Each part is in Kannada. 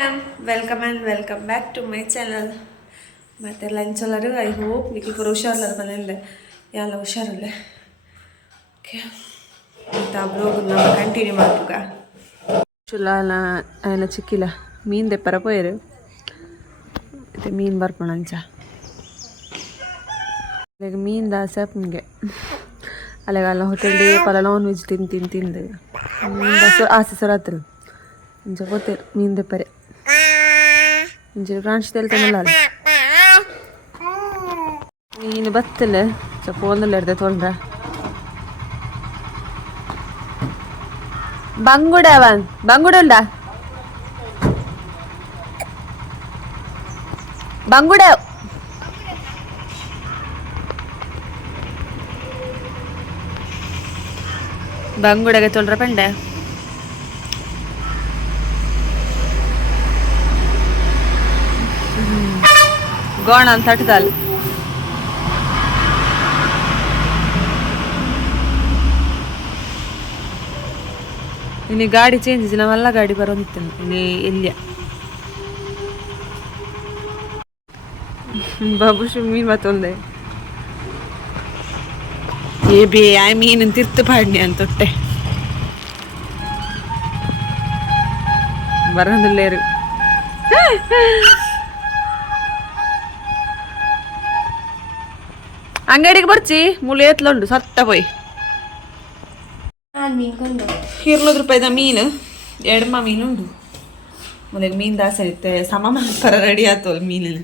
Ma'am welcome and welcome back to my channel ಮತ್ತೆ ಲಂಚ್ ಎಲ್ಲರೂ ಐ ಹೋಪ್ ನಿಖಿಲ್ಪುರ ಹುಷಾರಲ್ಲ ಮನೆಯಲ್ಲೇ ಎಲ್ಲ ಹುಷಾರಲ್ಲೇ? ಓಕೆ ಮತ್ತು ಅಬ್ರೋಗು ಕಂಟಿನ್ಯೂ ಮಾಡ್ಬೇಕ ಚುಲ ಎಲ್ಲ ಚಿಕ್ಕಿಲ್ಲ. ಮೀನ್ ದೆಪ್ಪರ ಪೋಯರು. ಮತ್ತು ಮೀನು ಬರ್ಪಣ ಅಂಚ. ಅಲ್ಲಿಗೆ ಮೀನು ದಾಸಪ್ಪ ನಿಮಗೆ. ಅಲ್ಲಿಗೆ ಅಲ್ಲ ಹೋಟೆಲ್ ಪಲ ನಾನ್ ವೆಜ್ ತಿಂದು ತಿಂದು ತಿಂದು. ಮೀನು ಆಸೆ ಸರ ಹತ್ತಿರ ಅಂಚ ಗೊತ್ತಿರು ಮೀನು ದೆಪ್ಪರೆ. ಇಂಚ ಫ್ರಾನ್ಸ್ ತೆಲ್ತಾನಲ್ಲ ಅಲ್ಲ ಮೀನು ಬತ್ತಲ್ಲ ಸ್ವಲ್ಪ ಒಂದಲ್ಲ ಹಿಡ್ದೆ ತೊಂದ್ರೆ ಬಂಗುಡ ಅವನ್ ಬಂಗುಡ ಉಂಡ ಬಂಗುಡ ಬಂಗುಡಗೆ ತೊಳ್ರ ಪಂಡೆ ಗೋಣ ಅಂತ ತಟ್ಟದಲ್ಲ ಇನ್ನು ಗಾಡಿ ಚೇಂಜ್ ಇದ್ದು ನಾವೆಲ್ಲ ಗಾಡಿ ಬರೋದಿತ್ತು ಇನ್ನು ಎಲ್ಲಿಯ ಬಾಬು ಮೀನ್ ಮತ್ತೊಂದೆ. ಏ ಬೇ, ಆ ಮೀನು ತಿರ್ತು ಪಾಡ್ನಿ ಅಂತೊಟ್ಟೆ ಬರೋದಿಲ್ಲೇರು అంగడికి పడిచి ములేట్లుండు సత్త పోయి ఇరవై రూపాయల మీను ఎడమ మీనుండు ಮುಲೆಗೆ ಮೀನು ದಾಸೆ ಇತ್ತೆ ಸಮ ಮಾಡ್ತಾರ ರೆಡಿ ಆತೋಲ್ ಮೀನಿನ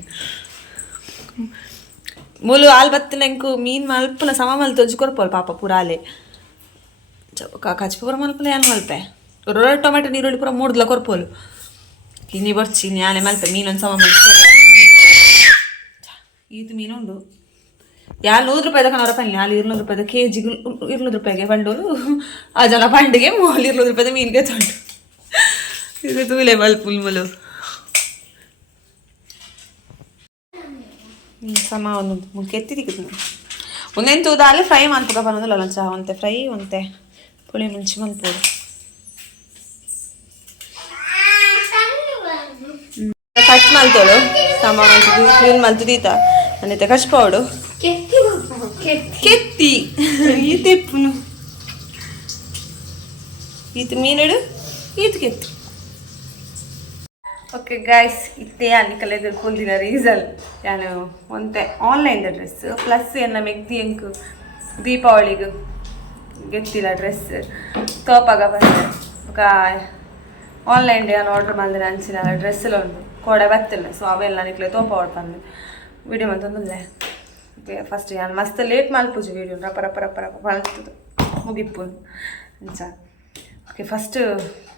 ಮುಲು ಆಲ್ ಬತ್ತಿನ ಎಂಕು ಮೀನು ಮಲ್ಪಲ ಸಮ ಮಲ್ ತೊಜ್ಕೊರ್ಪೋಲ್ ಪಾಪ ಪುರಾಲೆ ಕಚ್ಪುರ ಮಲ್ಪಲ ಏನು ಮಲ್ಪೆ ರೋಡ ಟೊಮೆಟೊ ನೀರುಳ್ಳಿ ಪುರ ಮೂಡ್ಲ ಕೊರ್ಪೋಲು ಇನ್ನಿ ಬರ್ಚಿ ಆನೆ ಮಲ್ಪೆ ಮೀನೊಂದು ಸಮ ಮಲ್ಪೆ ಇದು ಮೀನುಂಡು ಯಾರು ನೂರು ರೂಪಾಯಿದ ಕನ್ನಡ ಪನ್ನಿ ಅಲ್ಲಿ ಇರ್ನೂರು ರೂಪಾಯಿದ ಕೆ ಜಿಗೆ ಇರ್ನೂರು ರೂಪಾಯಿಗೆ ಬಂಡೋರು ಆ ಜನ ಬಂಡಿಗೆ ಮೂಲು ಇರ್ನೂರು ರೂಪಾಯಿದ ಮೀನಿಗೆ ತೊಂಡು ಇದು ತೂಲೆ ಮಲ್ಪುಲ್ ಮುಲು ಸಮ ಒಂದು ಮುಲ್ಕೆ ಎತ್ತಿದಿಕ್ಕಿದ್ ಒಂದೆಂತು ದಾಲೆ ಫ್ರೈ ಮಾಡ್ಬೇಕ ಬನ್ನೋದಿಲ್ಲ ಲಂಚ ಒಂತೆ ಫ್ರೈ ಒಂತೆ ಪುಳಿ ಮುಂಚಿ ಮಲ್ಪೋಡು ಕಟ್ ಮಲ್ತೋಳು ಸಮ ಮಲ್ತದು ಕ್ಲೀನ್ ಮಲ್ತದೀತ ಅನ್ನೈತೆ ಕಚ್ಪೋಡು ಕೆತ್ತಿ. ಈತ ಎಪ್ಪುನು ಈತ ಮೀನಡು ಈತ ಕೆತ್ತು. ಓಕೆ ಗಾಯ್ಸ್ ಇತ್ತೆ ಅನ್ನಿಕಲ್ಲ ಕುಂದಿನ ರೀಸನ್ ನಾನು ಒಂತೆ ಆನ್ಲೈನ್ ಡ್ರೆಸ್ ಪ್ಲಸ್ ಎಲ್ಲ ಮೆಗ್ದಿ ಎಂಕು ದೀಪಾವಳಿಗೆ ಗೆತ್ತಿಲ್ಲ ಡ್ರೆಸ್ ತೋಪಾಗ ಬಂದೆ. ఒక ಆನ್ಲೈನ್ ನಾನು ಆರ್ಡರ್ ಮಾಡಿದ್ರೆ ಅಂಚಿನ ಡ್ರೆಸ್ ಎಲ್ಲ ಉಂಟು. ಕೋಡೆ ಬತ್ತಿಲ್ಲ ಸೊ ಅವೆಲ್ಲ ನಿಕ್ಲೆ ತೋಪ ಆರ್ಡರ್ ಬಂದು ವಿಡಿಯೋ ಮಂತಂದಿಲ್ಲ ಫಸ್ಟ್ ನಾನು ಮಸ್ತ್ ಲೇಟ್ ಮಲ್ಪುಜು ವಿಡಿಯೋ ರಪ ರಪ ರಪ ರಪ ಬಳಸ್ತದ ಮುಗಿಪ್ಪು ಅಂಚ ಓಕೆ ಫಸ್ಟ್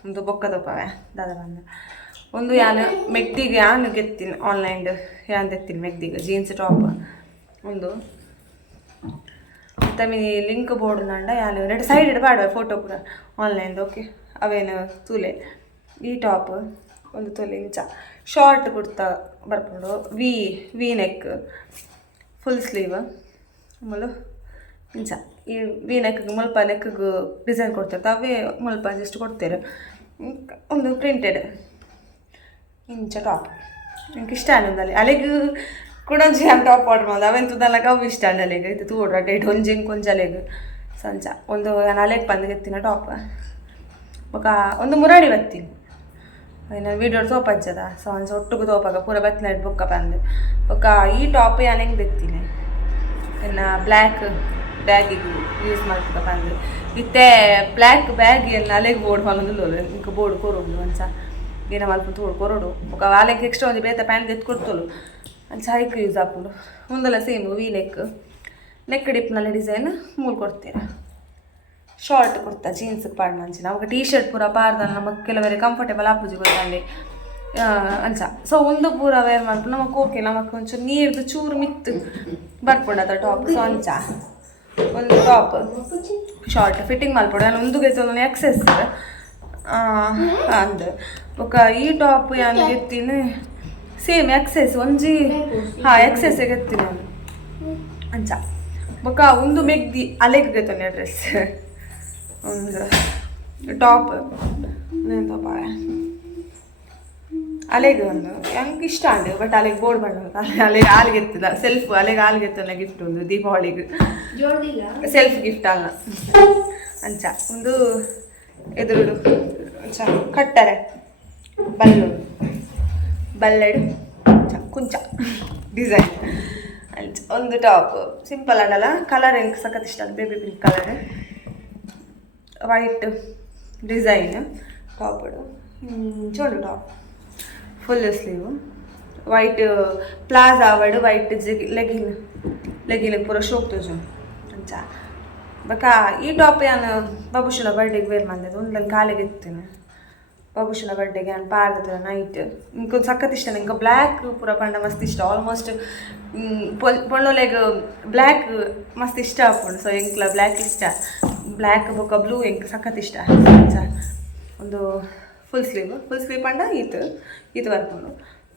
ಒಂದು ಬೊಕ್ಕ ತೋಪವೆ ದಾದ ಬಂದು. ಒಂದು ಯಾನು, ಮೆಗ್ದಿಗೆ ಯಾನು ಗೆತ್ತೀನಿ ಆನ್ಲೈನ್ದು ಯಾನ್ ತೆತ್ತೀನಿ ಮೆಗ್ದಿಗೆ ಜೀನ್ಸ್ ಟಾಪ್ ಒಂದು. ತಮಿ ಲಿಂಕ್ ಬೋರ್ಡ್ ನಂಡ ಯಾನು, ಎರಡು ಸೈಡ್ ಇಡ್ ಮಾಡುವ ಫೋಟೋ ಪೂರ ಆನ್ಲೈನ್ದು ಓಕೆ ಅವೇನು ತೂಲೆ. ಈ ಟಾಪ್ ಒಂದು ತೊಲೆ ಇಂಚ. ಶಾರ್ಟ್ ಕುಡ್ತಾ ಬರ್ಕೊಂಡು V V neck full sleeve ಆಮೇಲೆ ಇಂಚ. ಈ ವಿ ನೆಕ್ಗೆ ಮುಲ್ಪ ನೆಕ್ಗೆ ಡಿಸೈನ್ ಕೊಡ್ತಾರೆ. ಅವೇ ಮುಲ್ಪ ಜಸ್ಟ್ ಕೊಡ್ತಾರೆ. ಒಂದು ಪ್ರಿಂಟೆಡ್ ಇಂಚ ಟಾಪ್ ನನಗೆ ಇಷ್ಟ ಅನ್ನೋದಲ್ಲಿ ಅಲೆಗೆ ಕೂಡ ಒಂದು ಟಾಪ್ ಆರ್ಡರ್ ಮಾಡಿದೆ. ಅವೆಂತದಲ್ಲ ಅವು ಇಷ್ಟ ಅಲೆಗೆ ಇದು ತೂಡ್ರ ಡೇಟ್ ಒಂಜಿಂಗ್ ಕೊಂಚ ಅಲೆಗೆ ಸಂಚ. ಒಂದು ನಾನು ಅಲೆಗೆ ಬಂದು ಎತ್ತಿನ ಟಾಪ್ ಬೊಕ ಒಂದು ಮುರಾಡಿ ಬತ್ತೀನಿ ನನ್ನ ವೀಡಿಯೋಡು ತೋಪಜ್ಜದ ಸೊ ಅನ್ಸ ಒಟ್ಟಿಗೆ ತೋಪಾಗ ಪೂರ ಬತ್ತಿನ ಬೊಕ್ಕ ಬಂದು. ಬುಕ್ಕ ಈ ಟಾಪ್ ಯಾನೆಂಗೆ ಬಿತ್ತೀನಿ. ಇನ್ನು ಬ್ಲ್ಯಾಕ್ ಬ್ಯಾಗಿಗೆ ಯೂಸ್ ಮಾಡ್ತದ ಬಂದು. ಇತ್ತೆ ಬ್ಲ್ಯಾಕ್ ಬ್ಯಾಗ್ ಎಲ್ಲ ಅಲೆಗೆ ಬೋರ್ಡ್ ಹೊಲಂದಿಲ್ಲ ಇಂಕ ಬೋರ್ಡ್ ಕೊರೋದು ಅನ್ಸ ಏನ ಮಲ್ಪ ತೋಡು ಕೊರೋಡು. ಬುಕ್ಕ ಅಲೆಗೆ ಎಕ್ಸ್ಟ್ರಾ ಒಂದು ಬೇತ ಪ್ಯಾಂಟ್ ಎತ್ತು ಕೊಡ್ತೋಳು ಅನ್ಸ ಹೈಕ್ ಯೂಸ್ ಹಾಕೊಂಡು ಮುಂದೆಲ್ಲ ಸೇಮ್ ವಿ ನೆಕ್ ನೆಕ್ ಡಿಪ್ನಲ್ಲಿ ಡಿಸೈನ್ ಮೂಲ್ ಕೊಡ್ತೀರಾ? ಶಾರ್ಟ್ కుర్తా ಜೀನ್ಸ್ పాడు ఒక ಟೀ ಶರ್ಟ್ ಪೂರ ಪಾರ್ದ ನಮಗೆ ಕೆಲವರೆ ಕಂಫರ್ಟೇಬಲ್ ಆಪುಜಿ ಗೊತ್ತಂಡೆ ಅಂಚ ಸೊ ಒಂದು ಪೂರ ವೇರ್ ಮಾಡ್ಕೊಂಡು ನಮಗೆ ಓಕೆ ನಮಗೆ ಒಂಚೂರು ನೀರ್ದು ಚೂರು ಮಿತ್ತು ಬರ್ಕೊಂಡದ ಟಾಪ್ ಸೊ ಅಂಚ ಒಂದು ಟಾಪ್ ಶಾರ್ಟ್ ಫಿಟ್ಟಿಂಗ್ ಮಾಡ್ಕೊಡು ನಾನು ಒಂದು ಗೈತೆ ಒಂದು ಎಕ್ಸೆಸ್ ಅಂದ ఒక ಈ ಟಾಪ್ ಯಾನು ಗೆತ್ತೀನಿ ಸೇಮ್ ಎಕ್ಸೆಸ್ ಒಂಜಿ ಹಾಂ ಎಕ್ಸೆಸ್ ಗೆತ್ತೀನಿ ನಾನು ಅಂಚ ಬೊಕ ಒಂದು ಮೆಗ್ದಿ ಅಲೆಗೆ ಡ್ರೆಸ್ ಒಂದು ಟಾಪ್ ಎಂತಪ್ಪ ಅಲೆಗೆ ಒಂದು ಹಂಗೆ ಇಷ್ಟ ಅಂದ್ರೆ ಬಟ್ ಅಲೆಗೆ ಬೋರ್ಡ್ ಬಂದ ಅಲೆ ಅಲೆಗೆ ಎತ್ತದ ಸೆಲ್ಫ್ ಅಲೆಗೆ ಎತ್ತಲ್ಲ ಗಿಫ್ಟ್ ಒಂದು ದೀಪಾವಳಿಗೆ. ಸೆಲ್ಫ್ ಗಿಫ್ಟ್ ಅಲ್ಲ. ಅಂಚ ಒಂದು ಎದುರು ಅಂಚ ಕಟ್ಟರೆ ಬಲ್ಲು ಬಲ್ಲೆಡು ಕುಂಚ ಡಿಸೈನ್ ಅಂಚ ಒಂದು ಟಾಪ್. ಸಿಂಪಲ್ ಅಂಡಲ್ಲ ಕಲರ್ ಹೆಂಗೆ ಸಖತ್ ಇಷ್ಟ? Baby pink colour white design ಟಾಪಡು ಚೋಡು top full sleeve white palazzo ಆವಡ್ ವೈಟ್ ಲೆಗಿನ್ ಲೆಗಿನ್ ಪೂರ ಶೋಕ್ ತೋಜು ಅಂಚ. ಬಕ, ಈ ಟಾಪ್ ನಾನು ಬಾಬುಶನ ಬರ್ಡೆಗೆ ವೇರ್ ಮಾಡಿದೆ. ಒಂದು ಕಾಲಿಗೆ ಇತ್ತೇನೆ. ಬಾಬುಶನ ಬರ್ಡೆಗೆ ನಾನು ಪಾಡ್ದ ನೈಟ್ ಇಂಕೊಂದು ಸಖತ್ ಇಷ್ಟ. ನಂಗೆ ಬ್ಲ್ಯಾಕ್ ಪೂರ ಪಂಡ ಮಸ್ತ್ ಇಷ್ಟ. ಆಲ್ಮೋಸ್ಟ್ ಪೊಳ್ಳೊಲೆಗ್ ಬ್ಲ್ಯಾಕ್ ಮಸ್ತ್ ಇಷ್ಟ ಆಪುಂಡು ಸೊ ಎಂಕ್ಲ ಬ್ಲ್ಯಾಕ್ ಇಷ್ಟ. ಬ್ಲ್ಯಾಕ್ ಬೊಕ್ಕ ಬ್ಲೂ ಹೆಂಗೆ ಸಖತ್ ಇಷ್ಟ ಒಂದು ಫುಲ್ ಸ್ಲೀವ್ ಫುಲ್ ಸ್ಲೀವ್ ಅಂಡ ಇತ್ತು ಇದು ಬರ್ಕೊಂಡು.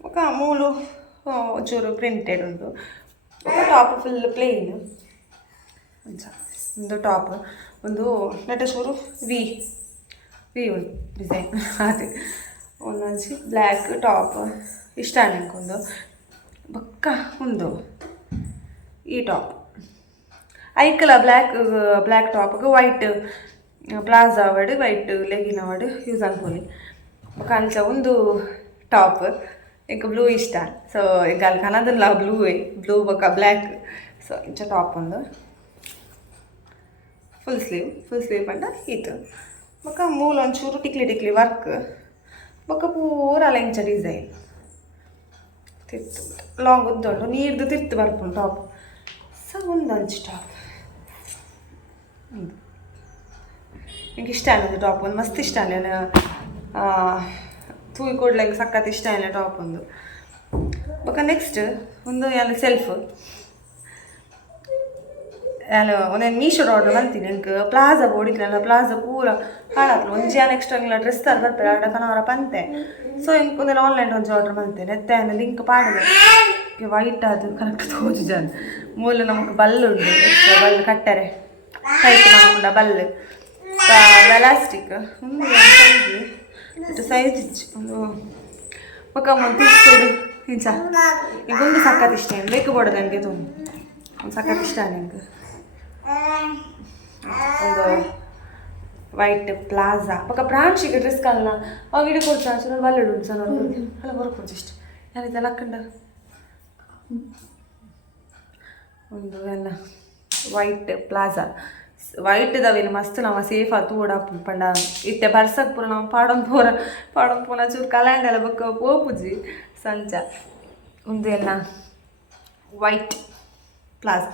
ಬೊಕ್ಕ ಮೂಲು ಚೂರು ಪ್ರಿಂಟೆಡ್ ಉಂಟು. ಟಾಪ್ ಫುಲ್ ಪ್ಲೇನ್ ಒಂದು ಟಾಪ್ ಒಂದು ನಟ ಚೂರು ವಿ ವಿ ಉಂಟು ಡಿಸೈನ್ ಅದೇ. ಒಂದೊಂದು ಬ್ಲ್ಯಾಕ್ ಟಾಪ್ ಇಷ್ಟ ನನಗೊಂದು ಬೊಕ್ಕ ಒಂದು ಈ ಟಾಪ್ ಐಕಲ ಬ್ಲ್ಯಾಕ್ ಬ್ಲ್ಯಾಕ್ ಟಾಪ್ಗೆ ವೈಟ್, ಪ್ಲಾಜಾ ಅವಡು ವೈಟ್ ಲೆಗಿನ್ ಅವಡು ಯೂಸ್ ಅನ್ಕೊಳ್ಳಿ ಕಾಣಿಸ ಒಂದು ಟಾಪ್, ಈಗ ಬ್ಲೂ ಇಷ್ಟ. ಸೊ ಈಗ ಅಲ್ಲಿ ಲ ಬ್ಲೂ ಬ್ಲೂ ಬೊಕ್ಕ ಬ್ಲ್ಯಾಕ್ ಸೊ ಇಂಚ ಟಾಪ್ ಒಂದು. ಫುಲ್ ಸ್ಲೀವ್ ಫುಲ್ ಸ್ಲೀವ್ ಪಂಡ ಇತ್ತು ಬೊಕ್ಕ ಮೂಲ ಒಂಚೂರು ಟಿಕ್ಲಿ ಟಿಕ್ಲಿ ವರ್ಕ್. ಬೊಕ್ಕ ಪೂರ ಲೆಂಚ ಡಿಸೈನ್ ತಿರ್ತು ಲಾಂಗ್ ಉದ್ದೊಂಡು, ನೀರ್ದು ತಿರ್ತು ಬರ್ಪುಂಡು ಟಾಪ್ ಸೊ ಒಂದು ಅಂಚು ಟಾಪ್. ಇಷ್ಟ ಅನ್ನೋದು ಟಾಪ್ ಒಂದು. ಮಸ್ತ್ ಇಷ್ಟ ಅಲ್ಲ. ತೂಯಿ ಕೊಡ್ಲಿಕ್ಕೆ ಸಖತ್ ಇಷ್ಟ ಇಲ್ಲ ಟಾಪ್ ಒಂದು. ಬೊಕ ನೆಕ್ಸ್ಟ್ ಒಂದು ಎಲ್ಲ ಸೆಲ್ಫ್ ನಾನು ಒಂದೇ ಮೀಶೋ ಆರ್ಡರ್ ಮಾಡ್ತೀನಿ ನಂಗೆ ಪ್ಲಾಜಾ ಬೋಡಿಕ್ಲಲ್ಲ ಪ್ಲಾಜಾ ಪೂರ ಒಂದು ಒಂಜಿ ನೆಕ್ಸ್ಟ್ ಹಂಗಿಲ್ಲ ಡ್ರೆಸ್ ತರ ಬರ್ತಾರೆ ಆಡ ಕನವರ ಪಂತೆ. ಸೊ ಹಿಂಗೆ ಒಂದೇನು ಆನ್ಲೈನ್ ಒಂಜಿ ಆರ್ಡರ್ ಬಂತೆ. ನೆತ್ತೆ ಅಂದ್ರೆ ಲಿಂಕ್ ಪಾಡಿದೆ. ವೈಟ್ ಅದು ಕರೆಕ್ಟ್ ತೋಜು ಜನ ಮೂಲ ನಮಗೆ ಬಲ್ಲು ಉಂಟು ಬಲ್ಲು ಕಟ್ಟರೆ. ಒಂದು ಸೈಜ್ ಸೈಜ್ ಇಚ್ಚು ಒಂದು ಪಕ್ಕ ಒಂದು ತಿರ್ಸ್ಕೊಡು ಇಂಚ ಇಂಕೊಂದು ಸಖತ್ ಇಷ್ಟ ಬೇಕು ಬೋಡ ನನಗೆ ತುಂಬ ಒಂದು ಸಖತ್ ಇಷ್ಟ ನನಗೆ ಒಂದು ವೈಟ್ ಪ್ಲಾಜಾ ಪಕ್ಕ ಬ್ರಾಂಚಿಗೆ ಡ್ರೆಸ್ ಕಲ್ಲ ಅವಾಗ ಇಡೀ ಕೊಡ್ಸ ಸರ್ ಬಲ್ಲಡು ಸರ್ ಅಲ್ಲ ಬರ್ಕೊಡ್ತು ಇಷ್ಟು ನಾನು ಇದೆಲ್ಲ ಕಂಡ ಒಂದು ಎಲ್ಲ ವೈಟ್ ಪ್ಲಾಜಾ ವೈಟ್ದಾವೇನು ಮಸ್ತ್ ನಾವು ಸೇಫ್ ಆತು ಓಡಾಪ ಪಂಡ ಇತ್ತೆ ಬರ್ಸಕ್ಕೆ ಪೂರ ನಾವು ಪಾಡೋನ್ ಪೋರ ಪಾಡೋನ್ ಪೋನ ಚೂರು ಕಲಾಂಡಲ ಬಕ್ಕ ಪೋಪುಜಿ ಸಂಚ ಉಂದು ಎಲ್ಲ ವೈಟ್ ಪ್ಲಾಜಾ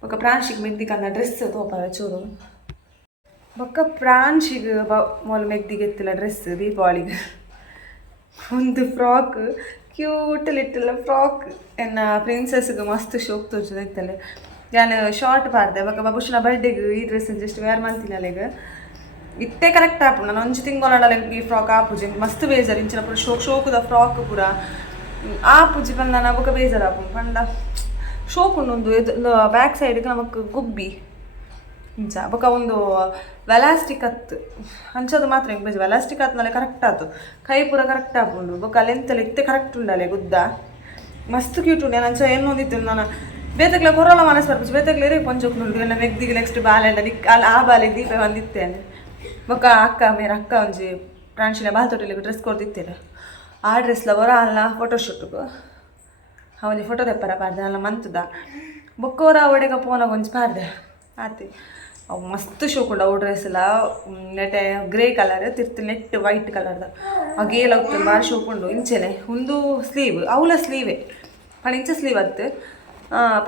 ಬೊಕ್ಕ ಪ್ರಾಂಶಿಗೆ ಮೆಗ್ದಿಕನ್ನ ಡ್ರೆಸ್ ತೋಪಾರ ಚೂರು ಬೊಕ್ಕ ಪ್ರಾಂಶಿಗೆ ಮೊಲ ಮೆಗ್ದಿಗೆ ಎತ್ತಿಲ್ಲ ಡ್ರೆಸ್ ದೀಪಾವಳಿಗೆ ಒಂದು ಫ್ರಾಕ್ ಕ್ಯೂಟ್ ಲಿಟ್ಟಲ್ಲ ಫ್ರಾಕ್ ಎನ್ನ ಪ್ರಿನ್ಸಸ್ಗೆ ಮಸ್ತ್ ಶೋಕ್ ತೋರ್ಸೋದೈತಲ್ಲ ನಾನು ಶಾರ್ಟ್ ಮಾಡಿದೆ ಬೊಕ್ಕ ಬಾಬುಶನ ಬರ್ಡೇಗೆ ಈ ಡ್ರೆಸ್ ಜಸ್ಟ್ ವೇರ್ ಮಾಡ್ತೀನಿ ಅಲ್ಲಿಗೆ ಇತ್ತೆ ಕರೆಕ್ಟ್ ಆಪು. ನಾನು ಒಂಜಿ ತಿಂಗಳ ಈ ಫ್ರಾಕ್ ಆಪುಜಿ. ಮಸ್ತ್ ಬೇಜಾರು. ಇಂಚಿನ ಶೋಕ್ ಶೋಕದ ಫ್ರಾಕ್ ಪೂರ. ಆಪುಜಿ ಪಂಡ ನಾನು ಬೊಕ್ಕ ಬೇಜಾರು ಆಪು. ಪಂಡ ಶೋಕ್ ಉಂಡು ಇದು ಬ್ಯಾಕ್ ಸೈಡ್ಗೆ ನಮಕ್ ಗುಬ್ಬಿ. ಇಂಚ, ಬೊಕ ಒಂದು ವೆಲಾಸ್ಟಿಕ್ ಅತ್ ಅಂಚದು ಮಾತ್ರ ಹೆಂಗೆ ಬೇಜ ವೆಲಾಸ್ಟಿಕ್ ಹತ್ನಲೆ ಕರೆಕ್ಟ್ ಆತು. ಕೈ ಪೂರ ಕರೆಕ್ಟ್ ಆಪುಂಡು. ಬೊಕ ಲೆಂತಲ್ಲಿ ಇತ್ತೆ ಕರೆಕ್ಟ್ ಉಂಡಲೆ ಗುದ್ದ. ಮಸ್ತ್ ಕ್ಯೂಟ್ ಉಂಡು. ಏನು ಒಂದಿತ್ತು ನಾನು? ಬೇತಕ್ಲೆ ಕೊರೋಲ ಮನಸ್ಸು ಬರ್ಪಿಸಿ ಬೇತಕ್ಲೆ ಇರಿ ಪಂಚೋಕ್ನುಂಡು ಎಲ್ಲ ಮೆಗ್ದಿಗೆ ನೆಕ್ಸ್ಟ್ ಬಾಲೆಂಡ ನಿಕ್ ಅಲ್ಲಿ ಆ ಬಾಲೆಗೆ ದೀಪ ಬಂದಿತ್ತೇನೆ ಬೊಕ ಅಕ್ಕ ಮೇರ ಅಕ್ಕ, ಒಂಜಿ ಪ್ರಾಂಶಿನ ಬಾಲ್ ತೊಟ್ಟಿಲಿಗೆ ಡ್ರೆಸ್ ಕೊಡ್ದಿತ್ತೇನೆ. ಆ ಡ್ರೆಸ್ಲ ಬರೋ ಅಲ್ಲ ಫೋಟೋಶೂಟ್ಗು ಅವನಿಗೆ ಫೋಟೋ ತೆಪ್ಪರ ಪಾಡ್ದೆ, ಅಲ್ಲ ಮಂತದ. ಬೊಕ್ಕೋರ ಒಡೆಗ ಪೋನ ಒಂಜಿ ಪಾಡ್ದೆ. ಆತಿ. ಅವು ಮಸ್ತ್ ಶೋಕುಂಡು ಅವು ಡ್ರೆಸ್ ಎಲ್ಲ ನೆಟೆ ಗ್ರೇ ಕಲರ್ ತಿರ್ತಿ ನೆಟ್ ವೈಟ್ ಕಲರ್ದ ಆ ಗೇಲ್ ಹೋಗ್ತದೆ ಶೋ ಶೋಕುಂಡು ಇಂಚೆನೆ ಒಂದು ಸ್ಲೀವ್ ಅವಳ ಸ್ಲೀವೇ ಪಣ ಇಂಚ ಸ್ಲೀವ್ ಅತ್ತು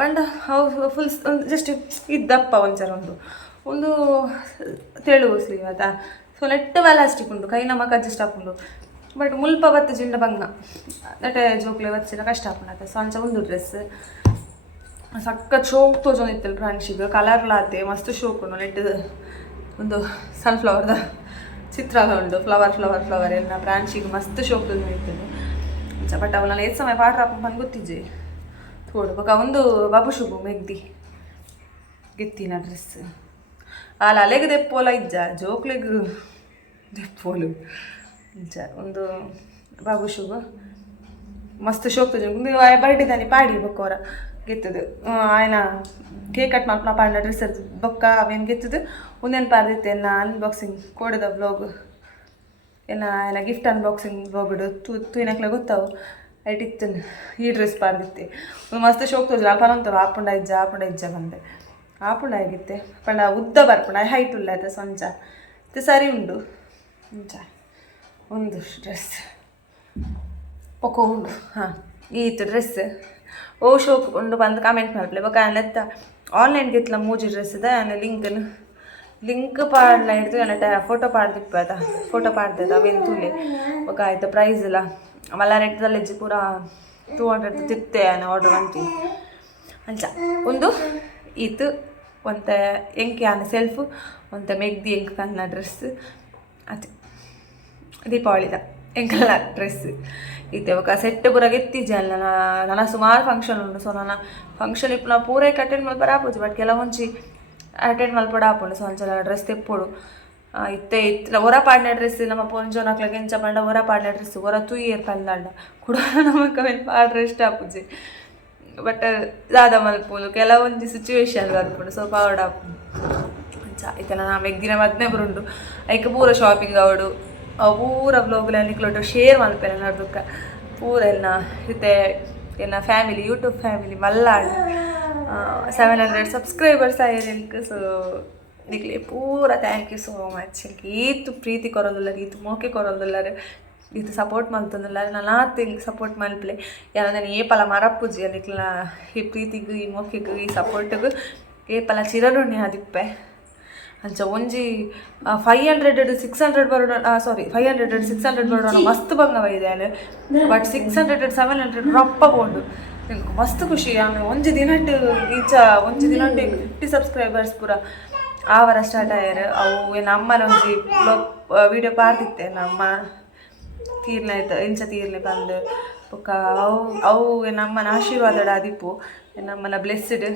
ಪಂಡ, ಅವು ಫುಲ್ ಜಸ್ಟ್ ಇದ್ದಪ್ಪ ಒಂಚರ ಒಂದು. ಒಂದು ತೆಳು ಸ್ಲೀವ್ ಆಯ್ತಾ? ಸೊ ನೆಟ್ ವ್ಯಾಲಾಸ್ಟಿಕ್ ಉಂಟು, ಕೈ ನಮಕ್ ಅಡ್ಜಸ್ಟ್ ಹಾಕೊಂಡು ಬಟ್ ಮುಲ್ಪ ಬತ್ತು ಜಿಂಡ ಬಂಗ ನಟೆ ಜೋಕ್ಲೆ ಬಚ್ಚಿನ ಕಷ್ಟ ಹಾಕೊಂಡತ್ತೆ ಸೊ ಅಂಚ ಒಂದು ಡ್ರೆಸ್ ಸಕ್ಕ ಶೋಕ್ ತೋಜೊಂದಿತ್ತಲ್ಲ ಫ್ರಾನ್ಶಿಗೆ ಕಲರ್ಲಾತೆ ಮಸ್ತ್ ಶೋಕ್ ಉಂಡು ನೆಟ್ ಒಂದು ಸನ್ಫ್ಲವರ್ದ ಚಿತ್ರ ಉಂಡು ಫ್ಲವರ್ ಫ್ಲವರ್ ಫ್ಲವರ್ ಎಲ್ಲ ಬ್ರಾಂಚಿಗೆ ಮಸ್ತ್ ಶೋಕ್ ತೋಜೊಂದಿತ್ತದು ಅಂಚ ಬಟ್ ನಾನು ಏತ್ ಸಮಯ ಪಾಡ್ರ ಹಾಕೊಂಡು ಬಂದು ಗೊತ್ತಿಜ್ಜೆ. ತೋಡು ಬೊಕ ಒಂದು ಬಾಬು ಶುಭ ಮೆಗ್ದಿ ಗೆತ್ತಿನ ಡ್ರೆಸ್ ಅಲ್ಲ ಅಲೆಗೆ ದೆಪ್ಪೋಲ ಇಜ್ಜ, ಜೋಕ್ಲೆಗ್ ದೆಪ್ಪೋಲು ಇಜ್ಜ. ಒಂದು ಬಾಬುಶುಗು ಮಸ್ತ್ ಶೋಕ್ ಬರ್ಡಿ ಬರ್ಡೇ ತಾನೆ ಪಾಡಿ ಬೊಕ್ಕ ಗೆತ್ತದು. ಆಯ್ನ ಕೇಕ್ ಕಟ್ ಮಾಡ್ಕೊಂಡು ಪಾಡಿನ ಡ್ರೆಸ್ ಬೊಕ್ಕ ಅವೇನು ಗೆತ್ತದು? ಒಂದೇನು ಪಾರ್ದಿತ್ತೆ ಎಲ್ಲ ಅನ್ಬಾಕ್ಸಿಂಗ್ ಕೋಡದ ಬ್ಲಾಗ್ ಎಲ್ಲ ಎಲ್ಲ ಗಿಫ್ಟ್ ಅನ್ಬಾಕ್ಸಿಂಗ್ ಬ್ಲಾಗ್ಡು ತೂ, ತೂಯಿನಕ್ಲೆ ಗೊತ್ತಾವು. ಐಟ್ ಇತ್ತು ಈ ಡ್ರೆಸ್ ಪಾಡ್ದಿತ್ತೆ. ಒಂದು ಮಸ್ತ್ ಶೋಕ್ ತೋಜ್ ಅಲ್ಪ ಆಪುಂಡ ಇಜ್ಜ ಆಪುಂಡ ಇಜ್ಜ ಬಂದೆ. ಆಪುಂಡ ಆಗಿತ್ತೆ ಪಂಡ ಉದ್ದ ಬರ್ಪುಂಡ ಹೈಟ್ ಉಲ್ಲ ಆಯ್ತಾ ಸೊಂಚ ಸರಿ ಉಂಡು. ಇಂಚ ಒಂದು ಡ್ರೆಸ್ ಪೊಕೊ ಉಂಡು. ಹಾಂ, ಈತು ಡ್ರೆಸ್ ಓ, ಶೋಕ್ ಉಂಡು. ಬಂದು ಕಾಮೆಂಟ್ ಮಾಡ್ಲೆ ಬೊಕ ನೆತ್ತ ಆನ್ಲೈನ್ ಗೆತ್ಲ ಮೂಜಿ ಡ್ರೆಸ್ ಇದೆ. ಲಿಂಕ್ ಲಿಂಕ್ ಪಾಡ್ಲ ಹಿಡ್ದು ಏನಟ ಫೋಟೋ ಪಾಡ್ದಿಪ್ಪದ. ಫೋಟೋ ಪಾಡ್ದದ ಅವೇನು ತೂಲೆ ಬೊಕ ಆಯ್ತು ಪ್ರೈಸ್ ಇಲ್ಲ ಮಲ್ಲ ರೆಡ್ದಲ್ಲಿ ಇಜ್ಜಿ ಪೂರ ಟೂ ಹಂಡ್ರೆಡ್ ತಿತ್ತೆ ಆರ್ಡರ್ ಅಂತಿ ಅಂಚ, ಒಂದು ಈತು, ಒಂತ ಎಂಕೆ ಆನ ಸೆಲ್ಫ್ ಒಂತ ಮೆಗ್ದಿ ಎಂಕ್ ಕನ್ನ ಡ್ರೆಸ್ ಅದು ದೀಪಾವಳಿದ ಎಂಕಲ್ಲ ಡ್ರೆಸ್ ಇತ್ತೆ ಅವಾಗ ಸೆಟ್ ಪೂರ ಗೆತ್ತಿಜ್ಜೆ ಅಲ್ಲ ನನ್ನ ಸುಮಾರು ಫಂಕ್ಷನ್ ಉಂಡು ಸೊ ನನ್ನ ಫಂಕ್ಷನ್ ಇಪ್ಪು ನಾವು ಪೂರೈಕೆ ಅಟೆಂಡ್ ಮಲ್ಪರ ಆಪುಜಿ ಬಟ್ ಕೆಲವೊಂಚಿ ಅಟೆಂಡ್ ಮಲ್ಪಡ ಆಪುಂಡು ಸೊ ಒಂದ್ಸಲ ಡ್ರೆಸ್ ತೆಪ್ಪುಡು. ಇತ್ತೆ, ಇತ್ತ ಹೊರ ಪಾಡ್ನ ಡ್ರೆಸ್ ನಮ್ಮ ಪೊಂಜೋನ್ ಹಾಕ್ಲಕ್ಕೆ ಎಂಚ ಪಂಡ ಹೊರ ಪಾಡ್ನ ಡ್ರೆಸ್ ಹೊರ ತೂಯಿಯರ್ ಪಂದಾಂಡ ಕೂಡ ನಮಕ್ ಮೇಲೆ ಪಾಡ್ರೆ ಇಷ್ಟ ಆಪುಜಿ ಬಟ್, ದಾದ ಮಲ್ಪುಲು, ಕೆಲವೊಂದು ಸಿಚುವೇಶನ್ ಸೊ ಪಾವಡ ಆಯ್ತಲ್ಲ ಅಂಚ ಇತ್ತೆಲ್ಲ ನಾ ಎಗ್ಗಿನ ಮದ್ನೆ ಬರುಂಡು. ಐಕ ಪೂರ ಶಾಪಿಂಗ್ ಅವಡು ಅವು ಪೂರ ಬ್ಲಾಗ್ಲ ನಿಕ್ಲೊಟ್ಟು ಶೇರ್ ಮಲ್ಪೆನ ನಡ್ದುಕ್ಕ ಪೂರ ಎಲ್ಲ ಇತ್ತೆ ಎನ್ನ ಫ್ಯಾಮಿಲಿ ಯೂಟ್ಯೂಬ್ ಫ್ಯಾಮಿಲಿ ಮಲ್ಲಾಡ್ ಸೆವೆನ್ ಹಂಡ್ರೆಡ್ ಸಬ್ಸ್ಕ್ರೈಬರ್ಸ್ ಆಯ್ತು ಸೊ ನಿಕ್ಲೆ ಪೂರ ಥ್ಯಾಂಕ್ ಯು ಸೋ ಮಚ್ ಈತು ಪ್ರೀತಿ ಕೊರೋದಿಲ್ಲರು ಈತು ಮೋಕೆ ಕೊರೋದಿಲ್ಲರು ಇದು ಸಪೋರ್ಟ್ ಮಲ್ತಂದಿಲ್ಲ ನಾನು ತಿಂಗ್ ಸಪೋರ್ಟ್ ಮಲ್ಪಲೆ ಯಾರಂದ್ರೆ ಏಪಲ ಮರಪ್ಪುಜಿ ಅದಕ್ಕೆಲ್ಲ ಈ ಪ್ರೀತಿಗೂ ಈ ಮೋಕೆಗೂ ಈ ಸಪೋರ್ಟಿಗೂ ಏಪಲ ಚಿರರುಣಿ ಆದಿಪ್ಪೆ. ಅಂಚ ಒಂಜಿ ಫೈವ್ ಹಂಡ್ರೆಡ್ ಸಿಕ್ಸ್ ಹಂಡ್ರೆಡ್ ಬರೋಣ sorry five hundred six hundred ಬರೋಣ ಮಸ್ತ್ ಬಂಗವ ಇದೆ ಅಲ್ಲಿ but six hundred seven hundred Roppa ಬೋಂಡು. ಮಸ್ತ್ ಖುಷಿ. ಆಮೇಲೆ ಒಂಜಿ ದಿನಟ್ ಈಚ ಒಂಜಿ ದಿನಟ್ ಫಿಫ್ಟಿ ಸಬ್ಸ್ಕ್ರೈಬರ್ಸ್ ಪೂರ. ಆವರ ಸ್ಟಾರ್ಟ್ ಆಯ್ಯಾರ ಅವು ಏನು ಅಮ್ಮನ ಒಂಜಿ ಬ್ಲಾಗ್ ವಿಡಿಯೋ ಪಾರ್ದಿತ್ತೆ ನಮ್ಮ ತೀರ್ನೆ ಇಂಚ ತೀರ್ನೆ ಬಂದು ಬೊಕ್ಕ ಅವು ಅವು ನಮ್ಮನ ಆಶೀರ್ವಾದಡ ಅದಿಪ್ಪು. ನಮ್ಮನ ಬ್ಲೆಸ್ಡ್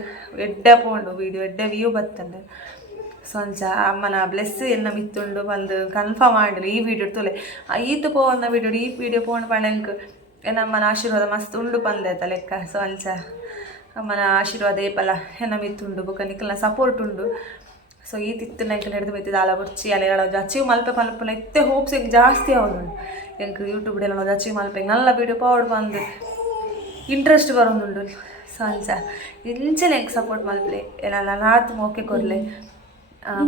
ಎಡ್ಡೆ ಪೋಂಡು ವಿಡಿಯೋ ಎಡ್ಡೆ ವ್ಯೂ ಬತ್ತಂದು ಸೊಂಚ, ಅಮ್ಮನ ಬ್ಲೆಸ್ ಎನ್ನ ಮಿತ್ತುಂಡು, ಬಂದು ಕನ್ಫರ್ಮ್ ಮಾಡಿರಿ ಈ ವಿಡಿಯೋ ತೊಲೆ ಈತು ಪೋವನ್ನ ವಿಡಿಯೋ ಈ ವಿಡಿಯೋ ಪೋಂಡು ಪಣಂಕ್ ನಮ್ಮನ ಆಶೀರ್ವಾದ ಮಸ್ತ್ ಉಂಡು ಪಂದೆತ ಲೆಕ್ಕ. ಸೊಂಚ, ಅಮ್ಮನ ಆಶೀರ್ವಾದ ಏಪಲ ಎನ್ನ ಮಿತ್ತುಂಡು. ಬೊಕ್ಕ ನಿಕ್ಕಲ ಸಪೋರ್ಟ್ ಉಂಡು. ಸೊ ಈ ತಿತ್ತು ನಂಗೆ ಹಿಡಿದು ಬೈತಿದ್ದು ಆಲ ಬರ್ಚಿ ಅಲೆ ಹೇಳೋದು ಅಚೀವ್ ಮಲ್ಪೆ ಮಲ್ಪನ ಇತ್ತೆ ಹೋಪ್ಸ್ ಹಿಂಗೆ ಜಾಸ್ತಿ ಅವನು ಎಂಕ್ ಯೂಟ್ಯೂಬ್ ಎಲ್ಲ ನೋಡೋದು ಅಚೀವ್ ಮಲ್ಪೆ ನಲ್ಲ ವೀಡಿಯೋ ಪಾವಡ್ ಬಂದು ಇಂಟ್ರೆಸ್ಟ್ ಬರೋದುಂಡು ಸಾಂಚ ಇಂಚೆ ಹೆಂಗೆ ಸಪೋರ್ಟ್ ಮಲ್ಪಲೆ ಎಲ್ಲ ನಾತು ಮೋಕೆ ಕೊರ್ಲೆ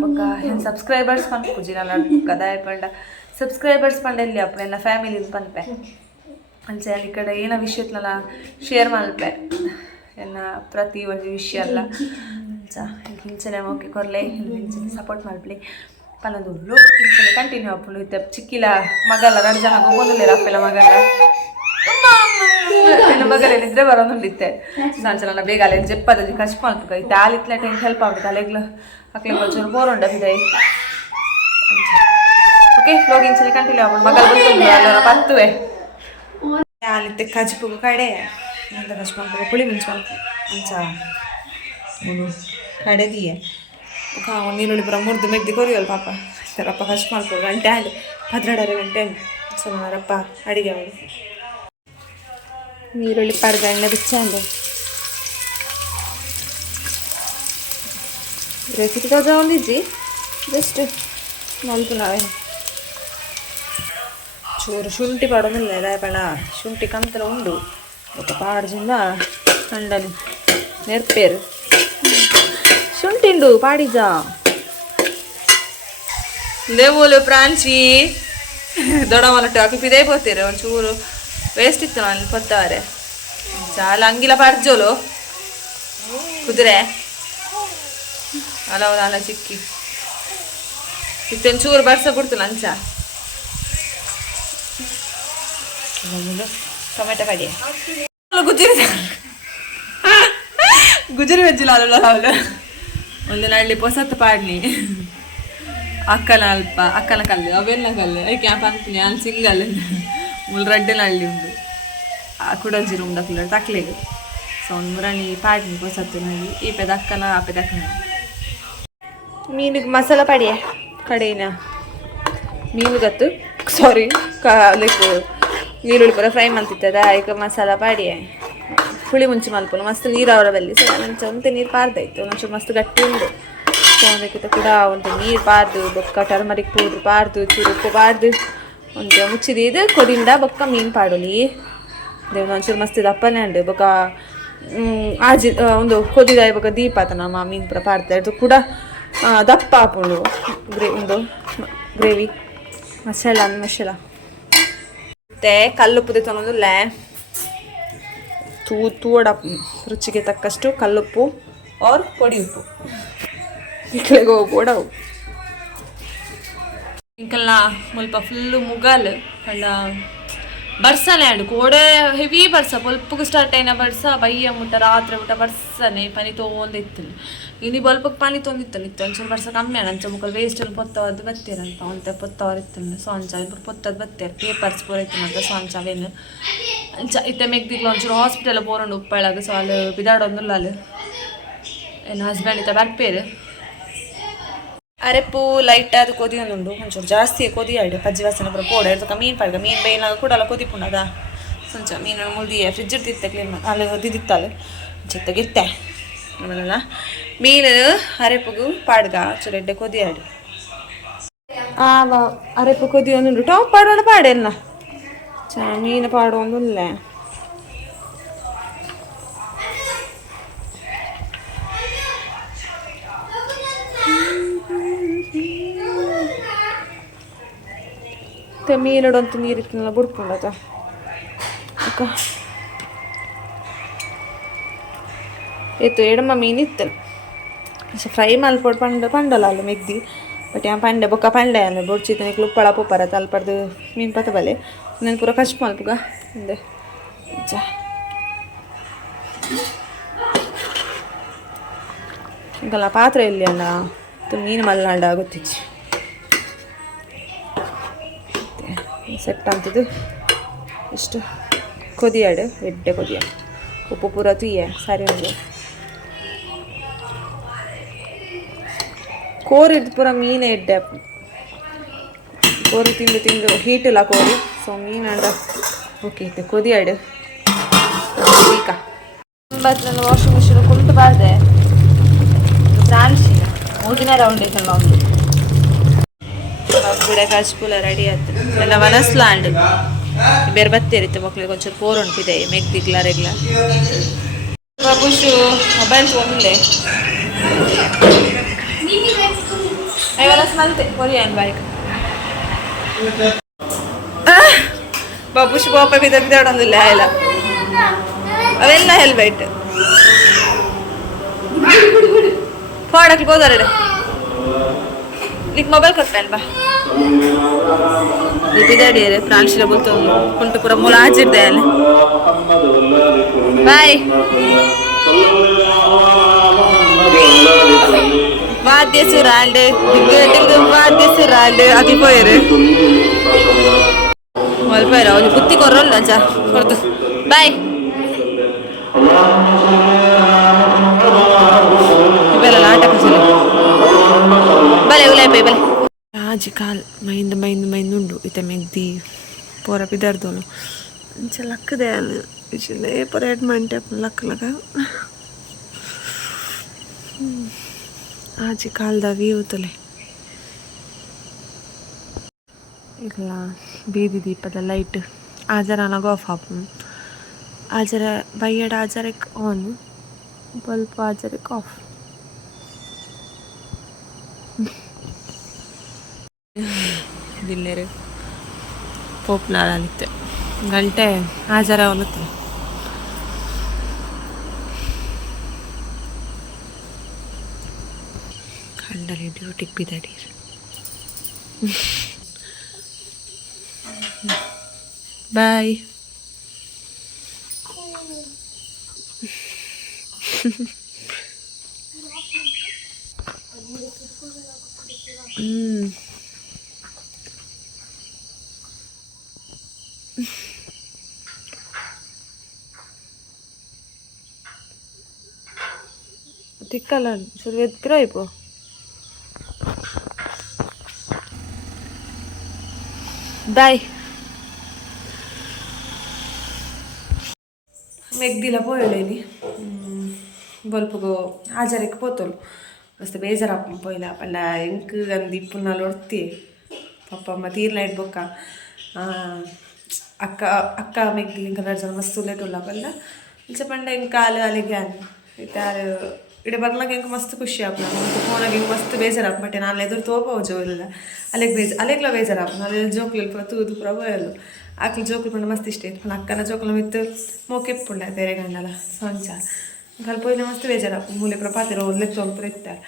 ಬೊಕ್ಕ ಹೆಂಗೆ ಸಬ್ಸ್ಕ್ರೈಬರ್ಸ್ ಪಂಡ್ ಕುಜಿ ಕದಾಯ ಪಂಡ. ಸಬ್ಸ್ಕ್ರೈಬರ್ಸ್ ಪಂಡ ಎಲ್ಲಿ ಅಪ್ಪ ಎಲ್ಲ ಫ್ಯಾಮಿಲಿ ಪನ್ಪೆ. ಅಂಚೆ ಅಲ್ಲಿ ಕಡೆ ಏನೋ ವಿಷಯತ್ನೆಲ್ಲ ಶೇರ್ ಮಲ್ಪೆ. ಎನ್ನ ಪ್ರತಿ ಒಂದು ವಿಷಯ ಅಲ್ಲ. ಅಂಚ ಇಂಚನೆ ಓಕೆ ಕೊರ್ಲೆ ಇಂಚನೆ ಸಪೋರ್ಟ್ ಮಾಡ್ಬಿಡಿ ಪನ್ನೊಂದು ಲೋಕ್ ಇಂಚನೆ ಕಂಟಿನ್ಯೂ ಆಪುಂಡು ಇತ್ತೆ ಚಿಕ್ಕಿಲ ಮಗಲ್ಲ ಎರಡು ಜನ ಗೊಂದಲೇ ರಪ್ಪೆಲ್ಲ ಮಗಲ್ಲ. ನನ್ನ ಮಗಲೇ ನಿದ್ರೆ ಬರೋದುಂಡಿತ್ತೆ ಸಾಂಚ ನನ್ನ ಬೇಗ ಅಲ್ಲೇ ಜೆಪ್ಪದ ಕಷ್ಟ ಮಾಡ್ಬೇಕು. ಇತ್ತೆ ಆಲಿತ್ಲೆ ಟೈಮ್ ಹೆಲ್ಪ್ ಆಗುತ್ತೆ ಅಲೆಗ್ಲು ಅಕ್ಲೆ ಒಂಚೂರು ಬೋರುಂಡ ಬಿದೈ ಓಕೆ ಫ್ಲೋಗ್ ಇಂಚನೆ ಕಂಟಿನ್ಯೂ ಆಪುಂಡು ಮಗಲ ಬಂತು ಅಲ್ಲ ಪತ್ತುವೆ. ಆಲಿತ್ತೆ ಕಜ್ಪುಗು ಕಡೆ. ಎಂತ ಕಷ್ಟ ಮಾಡ್ಬೇಕು ಪುಳಿ ಮಿಂಚು ಅಂಚ ಕಡೆದಿಯೇ ನೀರುಳ್ಳಿ ಪುರ ಮುರಿದು ಮೆಗ್ದಿ ಕೊರಿಯಲ್ಲ ಪಾಪ. ರಪ್ಪ ಖರ್ಚು ಮಾಡ್ಕೊ ಗಂಟೆ ಆಯ್ತು. ಹದಿನೆರಡರ ಗಂಟೆ ಸೊ ರಪ್ಪ ಅಡುಗೆ ಮಾಡಿ. ನೀರುಳ್ಳಿ ಪಡೆದ ಎಣ್ಣೆ ಬಿಚ್ಚಂದು ರೆಸಿಪಿ ತೋದ ಒಂದಿಜ್ಜಿ? ಜಸ್ಟ್ ನಲ್ಪು ನಾವೇ. ಚೂರು ಶುಂಠಿ ಪಾಡೋದಿಲ್ಲ, ಎಲ್ಲ ಶುಂಠಿ ಕಂತಲ ಉಂಡು. ಪಾಡ್ಜಿಂದ ಕಂಡಲಿ ನೆರ್ಪೇರು. నేర్పారు ಶುಂಠಿಂಡು ಪಾಡಿಜ ದೇವೋಲು ಪ್ರಾಂಚಿ ದೊಡ್ಡವನಟ್ಟು ಅಕ್ಕಿ ಪಿದೇ పోతారు ಒಂಚೂರು ವೇಸ್ಟ್ ಇತ್ತು ನಾನು ಕೊತ್ತವರೆ చాలా ಅಂಗಿಲ ಪಾಡ್ಜೋಲು ಕುದುರೆ ಅಲ ಅಲ ಚಿಕ್ಕಿ ಇತ್ತೊಂಚೂರು ಬರ್ಸ ಬಿಡ್ತು ಲಂಚ ಟೊಮೆಟೊ ಕಡಿ ಗುಜರಿ ಗುಜರಿ ವೆಜ್ಜಿಲ್ಲ ಅಲ್ಲ ಅವಳು ಒಂದು ನಳ್ಳಿ ಪೊಸತ್ತು ಪಾಡ್ನಿ ಅಕ್ಕನ ಅಲ್ಪ ಅಕ್ಕನ ಕಲ್ಲು ಅವೆಲ್ಲ ಕಲ್ಲು. ಐ ಕ್ಯಾಂಪ್ ಅಂತೀನಿ ಅಲ್ಲಿ ಸಿಂಗಲ್. ಮುಲ್ ರಡ್ಡೆ ನಳ್ಳಿ ಉಂಡು. ಆ ಕುಡಂಜಿರು ಉಂಡ ಕುಲ್ಲರ್ ತಕ್ಲೆಗು. ಸೊ ಒಂದು ಮುರಣಿ ಪಾಡ್ನಿ ಪೊಸತ್ತು ನಳ್ಳಿ. ಈ ಪೆದ ಅಕ್ಕನ ಆ ಪೆದ ಅಕ್ಕನ. ಮೀನಿಗೆ ಮಸಾಲ ಪಡಿಯ? ಕಡೆನ. ಮೀನುಗತ್ತು ಸಾರಿ ಲೈಕ್ ಈರುಳ್ಳಿ ಪೂರ ಫ್ರೈ ಮಲ್ತಿತ್ತದ ಈಗ ಮಸಾಲ ಪಾಡಿ ಹುಳಿ ಮುಂಚೆ ಮಲ್ಪನು ಮಸ್ತ್ ನೀರು ಅವರ ಬಲ್ಲಿ ಸೊ ಮುಂಚೆ ಒಂತೆ ನೀರು ಪಾರ್ದಾಯ್ತು. ಒಂಚೂರು ಮಸ್ತ್ ಗಟ್ಟಿ ಉಂಡು. ಸೊ ಅದಕ್ಕಿಂತ ಕೂಡ ಒಂದು ನೀರು ಪಾರ್ದು, ಬೊಕ್ಕ ಟರ್ಮರಿಕ್ ಪೌಡ್ರ್ ಪಾರ್ದು ಚೂರು ಉಪ್ಪು ಪಾರ್ದು, ಒಂದು ಮುಚ್ಚಿದ. ಇದು ಕೊಡಿಂದ ಬೊಕ್ಕ ಮೀನು ಪಾಡೋಲಿ. ದೇವ್ನ ಒಂಚೂರು ಮಸ್ತ್ ದಪ್ಪನೆ ಉಂಡು. ಬೊಕ್ಕ ಆಜಿ ಒಂದು ಕೊದಿದ ಬೊಕ್ಕ ದೀಪ ಆತ ನಮ್ಮ ಮೀನು ಪೂರ ಪಾಡ್ತಾ ಅದು ಕೂಡ ದಪ್ಪ ಆಪುಂಡು. ಗ್ರೇ, ಒಂದು ಗ್ರೇವಿ. ಮಸಾಲ ಮಸಾಲ. ಮತ್ತೆ ಕಲ್ಲುಪ್ಪು ತೊಗೊಂಡುಲ್ಲೆ ತೂ ತೂಡ ರುಚಿಗೆ ತಕ್ಕಷ್ಟು ಕಲ್ಲುಪ್ಪು ಆರ್ ಪೊಡಿ ಉಪ್ಪು. ಕೆಳಗೆ ಹೋಗ್ಬೋಡ. ಇಂಕಲ್ನ ಮುಲ್ಪ ಫುಲ್ಲು ಮುಗಾಲ್ ಪಂಡ ಬರ್ಸನೆ ಆಡು ಕೋಡೆ ಹೆವಿ ಬರ್ಸ. ಪೊಲ್ಪುಗು ಸ್ಟಾರ್ಟ್ ಆಯ್ನ ಬರ್ಸ ಬಯ್ಯ ಮುಟ್ಟ ರಾತ್ರಿ ಮುಟ್ಟ ಬರ್ಸನೆ, ಪನಿ ತೋಂದಿತ್ತು ಇನಿ ಬಲ್ಪಕ್ಕೆ ಪಾನಿ ತೊಂದಿತ್ತು ಇತ್ತು ಒಂಚೂರು ಬರ್ಸ ಕಮ್ಮಿ ಅಣ್ಣ ಅಂಚ ಮುಖ ವೇಸ್ಟ್ ಅಲ್ಲಿ ಪೊತ್ತವದ್ದು ಬತ್ತೀರಂತ ಒಂತೆ ಪೊತ್ತವರ್ ಇತ್ತು ಸೊಂಚ ಇಬ್ಬರು ಪೊತ್ತದ್ದು ಬತ್ತೀರ ಪೇಪರ್ಸ್ ಪೂರ ಇತ್ತು ಸೊಂಚ ಅವೇನು ಅಂಚ ಇತ್ತೆ ಮೆಗ್ದಿಗ್ಲ ಒಂಚೂರು ಹಾಸ್ಪಿಟಲ್ ಬೋರಂಡು ಉಪ್ಪಳಾಗ ಸೊ ಅಲ್ಲಿ ಬಿದಾಡೊಂದುಲ್ಲ ಅಲ್ಲಿ. ಏನು ಹಸ್ಬೆಂಡ್ ಇತ್ತ ಬರ್ಪೇರು ಅರೆಪ್ಪು ಲೈಟ್ ಅದು ಕೊದಿ ಅನ್ನುಂಡು ಒಂಚೂರು ಜಾಸ್ತಿ ಕೊದಿ ಆಡಿ ಪಜ್ಜಿ ವಾಸನೆ ಬರೋ ಪೋಡ ಇರ್ತಕ ಮೀನು ಪಾಡ್ಗ, ಮೀನು ಬೇಯಿನಾಗ ಕೂಡ ಅಲ್ಲ ಕೊದಿ ಪುಣ್ಣದ ಸಂಚ ಮೀನು ಮುಳ್ದಿ ಫ್ರಿಜ್ ಇರ್ತಿತ್ತೆ ಕ್ಲೀನ್ ಅಲ್ಲಿ ಒದಿದಿತ್ತಲ್ಲ ಜೊತೆಗಿರ್ತೆ ಆಮೇಲೆ ಮೀನು ಅರೆಪ್ಪುಗು ಪಾಡ್ಗ ಚೂರು ಎಡ್ಡೆ ಕೊದಿ ಆಡು ಆ ಅರೆಪ್ಪು ಕೊದಿ ಒಂದುಂಡು ಟಾಪ್ ಪಾಡೋಣ ಪಾಡೆಲ್ಲ ಚ ಮೀನು ಪಾಡು ಒಂದುಲ್ಲ ಮತ್ತೆ ಮೀನಡೊಂತು ನೀರಿತ್ತಲ್ಲ ಬುಡ್ಕೊಂಡದ ಅಕ್ಕ ಇತ್ತು ಎಡಮ ಮೀನಿತ್ತು अशें फ्राय मालपोट पांडो पांडो ಮಿಗ್ದಿ मेगदी ಬಟ್ ಯಾ ಪಂಡೆ ಬೊಕ್ಕ ಪಂಡೆ ಅಂದ್ರೆ ಬೊಡ್ಚಿ ತನಕ ಲುಪ್ಪಳ ಪೊಪ್ಪರ ತಲ್ಪಡ್ದು ಮೀನು ಪತ್ತ ಬಲೆ ನಾನು ಪೂರ ಕಷ್ಟ ಮಲ್ಪುಗ ಅಂದೆ ಜಾ ಪಾತ್ರೆ ಇಲ್ಲಿ ಅಲ್ಲ ಮೀನ್ ಮಲ್ನಾಡ ಗೊತ್ತಿಚ್ಚಿ ಸೆಟ್ ಅಂತಿದ್ದು ಇಷ್ಟು ಕೊದಿಯಾಡು ಎಡ್ಡೆ ಕೊದಿಯಾಡು ಉಪ್ಪು ಪೂರ ತುಯ್ಯ ಸಾರಿ ಅಂದ್ರೆ ಕೋರಿ ಇದ್ದು ಪೂರ ಮೀನೇ ಎಡ್ಡೆ. ಕೋರಿ ತಿಂದು ತಿಂದು ಹೀಟಿಲ್ಲ ಕೋರಿ. ಸೊ ಮೀನಂಡ ಓಕೆ ಓಕೆ ಕುದಿ ಕೊದಿಯಾಡು ಈಗ ನಾನು ವಾಷಿಂಗ್ ಮಿಷಿನ್ ಕುಂತು ಬಾರ್ದೆ. ಫ್ರಾನ್ಸಿ ಮೂರು ದಿನ ರೌಂಡ್ ಐತಲ್ಲ ಒಂದು ಬಿಡ ಕಚ್ಪುಲ ರೆಡಿ ಆಯ್ತು ಎಲ್ಲ ವನಸ್ಲಾಂಡ್ ಬೇರೆ ಬತ್ತೇರಿತ್ತು ಮಕ್ಳಿಗೆ ಒಂಚೂರು ಕೋರ್ ಉಂಟಿದೆ ಮೆಗ್ದಿಗ್ಲ ರೆಗ್ಲ. ಬಬುಷು ಮೊಬೈಲ್ ಫೋನ್ಲೆ I will smell the Korean bike. ബബുഷ് പോപ്പ വിധ വിധോടൊന്നുമില്ല അയല അതെല്ലാം ഹെൽമെറ്റ് ഫോണാക്കി പോകാറുണ്ട് ನಿಕ್ ಮೊಬೈಲ್ ಕೊಡ್ತಾ ಅಲ್ವಾ ಬಿದಾಡಿಯರೆ ಪ್ರಾಣಿಶಿರ ಬಲ್ತು ಕುಂಟು ಪುರ ಮೂಲ ಆಚಿರ್ದೆ ಅಲ್ಲಿ ಬಾಯ್ വാദ്യ സിറാൽഡ് കേട്ടിൽ വാദ്യ സിറാൽഡ് ആക്കി പോയര്. മുതൽപ്പോയരോ ഒരു കുത്തി കുറവല്ല അച്ഛാ. പുറത്ത്. ബൈ ആട്ടൊക്കെ ചൊല്ലു. ബലെ ഉലായി ബലെ. ರಾಜಕಾಲ್ ಮೈಂದ ಮೈಂದ ಮೈಂದುಂಡು ಇತ್ತೆ ಮೆಗ್ದಿ ಪೋರ ಪಿದರ್ದೋಲು ಇಂಚ ಲಕ್ಕದೆ ಅನ್ನು ಪೊರ ಎಡ್ ಮಂಟೆ ಲಕ್ಕ ಲಗ ಆಜಿ ಕಾಲ್ದ ವ್ಯೂತಲೆ ಇಲ್ಲ ಬೀದಿ ದೀಪದ ಲೈಟ್ ಆಜರನಾಗ ಆಫ್ ಆಪು ಆಜರ ಬೈಯಡ ಆಜರಕ್ಕೆ ಆನ್ ಬಲ್ಪ್ ಆಜರಕ್ಕೆ ಆಫ್ ದಿಲ್ಲೇರು ಪೋಪ್ಲಾಲಿತ್ತು ಗಂಟೆ ಹಾಜರ ಅವಲತ್ತು ಕಂಡರೆ ಡ್ಯೂಟಿಗೆ ಬಿದ್ದಾಡಿ ಬಾಯ್ ಹ್ಞೂ ತಿಕ್ಕಲ್ಲ ಶುರು ಎದ್ಕಿರ ಇಪ್ಪು बाय मेघदीला पोयलेली ಬಲ್ಪಗೋ ಆಜಾರಕ್ಕೆ ಪೋತೋಳು ಮಸ್ತ್ ಬೇಜಾರಪ್ಪ ಪೋಯ್ಲ ಪಂಡ ಎಂಕ್ ಅಂದ್ ಇಪ್ಪು ನಾಲ್ ಹೊಡ್ತಿ ಪಪ್ಪ ಮತ್ತೆ ಈರ್ಲ ಇಡ್ಬೊಕ್ಕ ಅಕ್ಕ ಅಕ್ಕ ಮೆಗ್ಲಿ ಇಂಕ ಜನ ಮಸ್ತ್ ಉಲ್ಲೇಟ್ ಉಲ್ಲ ಪಂಡ ಇಂಚ ಪಂಡ ಹಿಂಗೆ ಕಾಲು ಅಲ್ಲಿಗೆ ಅನ್ನ ಇತ್ತಾರು ಇಡ ಬರ್ಲಾಗ ಎಂಕ್ ಮಸ್ತ್ ಖುಷಿ ಆಪುನ ಮತ್ತೆ ಫೋನಾಗ ಹಿಂಗೆ ಮಸ್ತ್ ಬೇಜಾರಪ್ಪ ಬಟ್ ನಾನು ಎದುರು ಜೋ ಜೋಲಿಲ್ಲ ಅಲ್ಲಿಗೆ ಬೇಜ ಅಲ್ಲಿಗ್ಲ ಬೇಜಾರಪ್ಪ ನಾನು ಜೋಕ್ಲಿ ತೂದು ಪುರ ಹೋಯಲು ಆಕ್ಲಿ ಜೋಕ್ಲು ಪಂಡ ಮಸ್ತ್ ಇಷ್ಟ ಇತ್ತು ಅಕ್ಕನ ಜೋಕ್ಲ ಮಿತ್ತು ಪುಂಡ ಬೇರೆ ಗಂಡಲ ಸಂಚ ಕಲ್ಪ ಇಲ್ಲ ಮಸ್ತ್ ಬೇಜಾರಪ್ಪ ಮೂಲೆ ಪ್ರಪಾತಿರೋ ಒಳ್ಳೆ ಲೆತ್ತೋಲು ಪುರ ಇತ್ತಾರೆ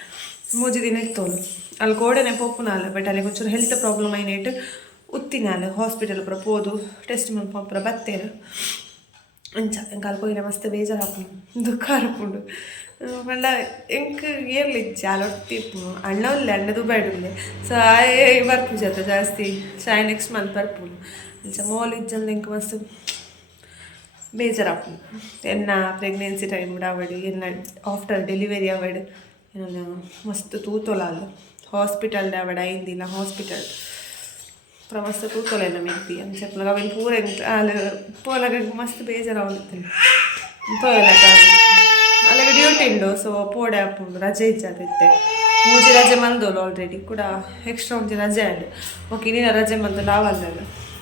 ಮೂಜಿ ದಿನ ಇತ್ತೋಲು ಅಲ್ಲಿ ಗೋಡೆನೆ ಪೊಪ್ಪುನಾಲ ಬಟ್ ಅಲ್ಲಿ ಒಂಚೂರು ಹೆಲ್ತ್ ಪ್ರಾಬ್ಲಮ್ ಐನೇಟ್ ಉತ್ತಿನಾಲ ಹಾಸ್ಪಿಟಲ್ ಪುರ ಪೋದು ಟೆಸ್ಟ್ ಮಾಡ್ಕೊಂಡು ಪುರ ಬತ್ತೇರು ಅಂಚ ಎಂಕ್ ಅಲ್ಪ ಇಲ್ಲ ಮಸ್ತ್ ಬೇಜಾರಪ್ಪ ದುಃಖ ಅರ್ಪುಂಡು ಪಂಡ ಎಂಕ್ ಏರ್ಲಿಜ್ಜೆ ಅಲೊಟ್ಟಿಪ್ಪು ಅಣ್ಣ ಉಲ್ಲೆ ಅಣ್ಣ ದುಬೈಡುಲ್ಲೆ ಸೊ ಬರ್ಪು ಜತ ಜಾಸ್ತಿ. ಶಾಯ್ ನೆಕ್ಸ್ಟ್ ಮಂತ್ ಬರ್ಪುಲು ಅಂಚ ಮೋಲ್ ಇಜ್ಜಂದು ಎಂಕ್ ಮಸ್ತ್ ಬೇಜಾರಪ್ಪು ಎನ್ನ ಪ್ರೆಗ್ನೆನ್ಸಿ ಟೈಮ್ ಅವಡು, ಎನ್ನ ಆಫ್ಟರ್ ಡೆಲಿವರಿ ಅವಡು ನಾನು ಮಸ್ತ್ ತೂತೊಲಾಲು ಹಾಸ್ಪಿಟಲ್ ಅವಡ ಐಂದಿಲ್ಲ ಹಾಸ್ಪಿಟಲ್ ಪ್ರವಾಸ ಕೂತ್ಕೊಳ್ಳೋಣ ಮೆಗ್ದಿ ಅಂತ ಚಪ್ಪಲ ಅವೆಲ್ಲ ಪೂರ ಅಲ್ಲ ಪೋಲಾಗ ಮಸ್ತ್ ಬೇಜಾರಾಗುತ್ತೀನಿ ಪೋಲಾಗ ಅಲ್ಲಾಗ ಡ್ಯೂಟಿ ಉಂಡು ಸೊ ಪೋಡೆ ಹಾಕೊಂಡು ರಜೆ ಇಜ್ಜಾದಿತ್ತೆ ಮೂಜಿ ರಜೆ ಮಂದೋಲು ಆಲ್ರೆಡಿ ಕೂಡ ಎಕ್ಸ್ಟ್ರಾ ಒಂಜಿ ರಜೆ ಅಂಡ್ ಓಕೆ ಇನ್ನಿನ ರಜೆ ಮಂದು ಲಾವಲ್ಲ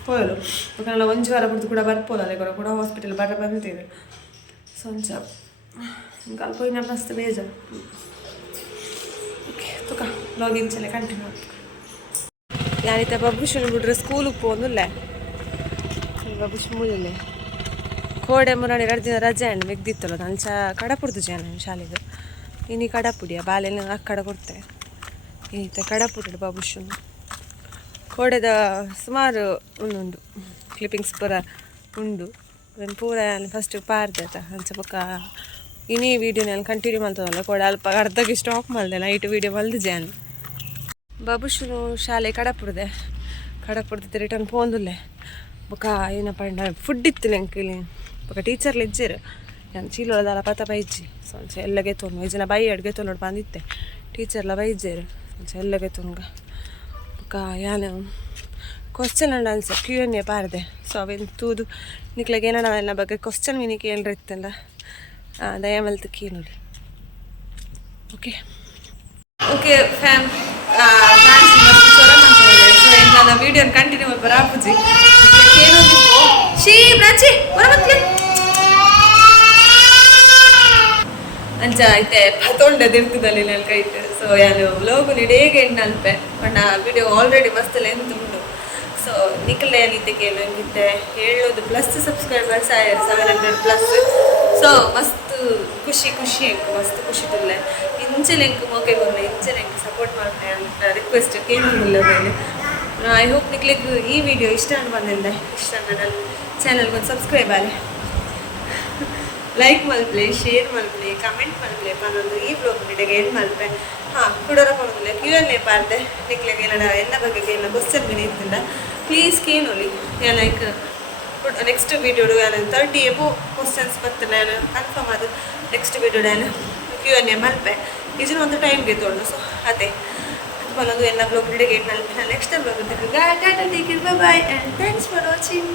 ಪೋಯಲು ಯಾಕಂದ್ರೆ ಒಂಜಿ ವಾರ ಬಿಡ್ದು ಕೂಡ ಬರ್ಪೋಲ ಅಲ್ಲ ಕೂಡ ಹಾಸ್ಪಿಟಲ್ ಬರ ಬಂದಿದ್ದೇವೆ ಸಂಜ ಅಲ್ಪ ಇನ್ನ ಮಸ್ತ್ ಬೇಜಾರು ಓಕೆ ತುಕ ಲಾಗಿನ್ ಚಲೆ ಕಂಟಿನ್ಯೂ ഞാനിത്തെ ബബുഷിന് ಬಿಡ್ರೆ ಸ್ಕೂಲಿಗೆ പോകുന്നില്ലേ ಬಬುಶ್ ಮೂಲಲೆ ಕೋಡೆ ಮುರಾಣಿ ಎರಡು ದಿನ ರಜೆ ಹಣ್ಣು ಮೆಗ್ದಿತ್ತಲ್ಲ ನಾನು ಚಾ ಕಡಪುಡ್ದು ಜನ ಶಾಲೆಗೆ ಇನಿ ಕಡಪುಡಿಯ ಬಾಲೆಲ್ಲ ಅಕ್ಕಡ ಕೊಡ್ತೆ ಈತ ಕಡಪುಡಿ ಬಾಬುಶು ಕೋಡೆದ ಸುಮಾರು ಉಂಡುಂಡು ಕ್ಲಿಪ್ಪಿಂಗ್ಸ್ ಪೂರ ಉಂಡು ಅದನ್ನು ಪೂರ ಫಸ್ಟ್ ಪಾರ್ದೆ ಆತ ಅಂಚ ಪಕ್ಕ ಇನಿ ವೀಡಿಯೋ ನಾನು ಕಂಟಿನ್ಯೂ ಮಾಡ್ತದಲ್ಲ ಕೋಡೆ ಅಲ್ಪ ಅರ್ಧಕ್ಕೆ ಸ್ಟಾಪ್ ಮಾಡಿದೆ ನೈಟ್ ವೀಡಿಯೋ ಮಲ್ದು ಜಾನ್ ಬಾಬುಶುನು ಶಾಲೆ ಕಡಪುಡ್ದೆ ಕಡಪುಡ್ದಿತ್ತು ರಿಟರ್ನ್ ಪೋಂದುಲ್ಲೆ. ಬೊಕ ಏನಪ್ಪ ಫುಡ್ ಇತ್ತು ನಂಗೆ ಬೊಕ ಟೀಚರ್ಲು ಇಜ್ಜಿರು. ನಾನು ಚೀಲೋದಲ್ಲ ಪತ ಬೈಜಿ ಸಂಚ ಎಲ್ಲಗೆ ತೋನು ಈ ಜನ ಬೈ ಅಡ್ಗೆ ನೋಡಿ ಬಂದಿತ್ತೆ ಟೀಚರ್ಲ ಬೈಜೇರು ಸಂಚ ಎಲ್ಲಗೆ ತೋನ್ಗ ಬೊಕ ಯಾನು question and answer Q N A ಪಾರ್ದೆ. So ಅವೇನು ತೂದು. ನಿಕ್ಲಾಗ ಏನೋ ನಾವೆಲ್ಲ ಬಗ್ಗೆ ಕ್ವಶನ್ ವಿನಿಕ್ ಏನ್ರ ಇತ್ತಲ್ಲ ದಯಮಲ್ತ ಕೀ ನೋಡಿ. ಓಕೆ ಓಕೆ ಫ್ಯಾಮ್ ನನ್ನ ವಿಡಿಯೋ ಕಂಟಿನ್ಯೂ ಬರಾಪುಜಿ ಏನು ಶೀ ಬರಮತ್ಲೆ ಅಂಚ ಐತೆ ಪತೊಂಡೆ ದಿರ್ತದಲ್ಲಿ ನನ್ನ ಕೈತೆ. ಸೊ ಯಾನು ಲೋಗು ನಿಡೇಗೆ ಎಣ್ಣಲ್ಪೆ ಬಣ್ಣ ವಿಡಿಯೋ ಆಲ್ರೆಡಿ ಮಸ್ತ್ ಲೆಂತ್ ಉಂಟು. ಸೊ ನಿಖಲೆ ಏನಿದ್ದಕ್ಕೆ ನಂಗಿತ್ತೆ ಹೇಳೋದು ಪ್ಲಸ್ ಸಬ್ಸ್ಕ್ರೈಬರ್ಸ್ ಆಯ್ತು ಸೆವೆನ್ ಹಂಡ್ರೆಡ್ ಪ್ಲಸ್ ಸೊ ಮಸ್ತ್ ಖುಷಿ ಖುಷಿ ಎಂಕು ಮಸ್ತ್ ಖುಷಿ ತುಲ್ಲೆ. ಇಂಚೆ ಎಂಕು ಮೋಕೆ ಬಂದೆ ಇಂಚೆಲ್ ಎಂಕು ಸಪೋರ್ಟ್ ಮಾಡ್ತೆ ಅಂತ ರಿಕ್ವೆಸ್ಟ್ ಕೇಳಿಲ್ಲ ಮೇಲೆ ಐ ಹೋಪ್ ನಿಕ್ಲಿಕ್ ಈ ವಿಡಿಯೋ ಇಷ್ಟ ಅಂತ ಬಂದಿಂದೆ ಇಷ್ಟ ನನ್ನ ಚಾನಲ್ಗೆ ಒಂದು ಸಬ್ಸ್ಕ್ರೈಬ್ ಆಗಲಿ. ಲೈಕ್ ಮಲ್ಪಲೆ ಶೇರ್ ಮಲ್ಪಲೆ ಕಮೆಂಟ್ ಮಲ್ಪಲೆ ಪನ್ನೊಂದು ಈ ಬ್ಲಾಗ್ ನಿಡೆಗೆ ಏನು ಮಲ್ಪೆ. ಹಾಂ, ಕೊಡೋರ ಕೊಡೋದಿಲ್ಲ ಕ್ಯೂ ಎಲ್ ಎ ಪಾರ್ದೆ ನಿಕ್ಲೆಗೆ ಎಲ್ಲ ಎನ್ನ ಬಗ್ಗೆ ಎಲ್ಲ ಕ್ವಶನ್ ಮೀನು ಇತ್ತಿಲ್ಲ please yeah like next video ನಾನು ತರ್ಟಿ ಎಬೋ ಕ್ವಶನ್ಸ್ ಬರ್ತಿಲ್ಲ ನಾನು ಕನ್ಫರ್ಮ್ ಅದು. ನೆಕ್ಸ್ಟ್ ವೀಡಿಯೋ ನಾನು ಕ್ಯೂ ಎನ್ ಎ ಮಲ್ಪೆ ಇದನ್ನು ಒಂದು ಟೈಮ್ ಗೆದ್ದೋಳು ಸೊ ಅದೇ. ಒಂದೊಂದು ಎಲ್ಲ ಬ್ಲಾಗ್ ಗೇಟ್ Malpe next vlog it bye and thanks for watching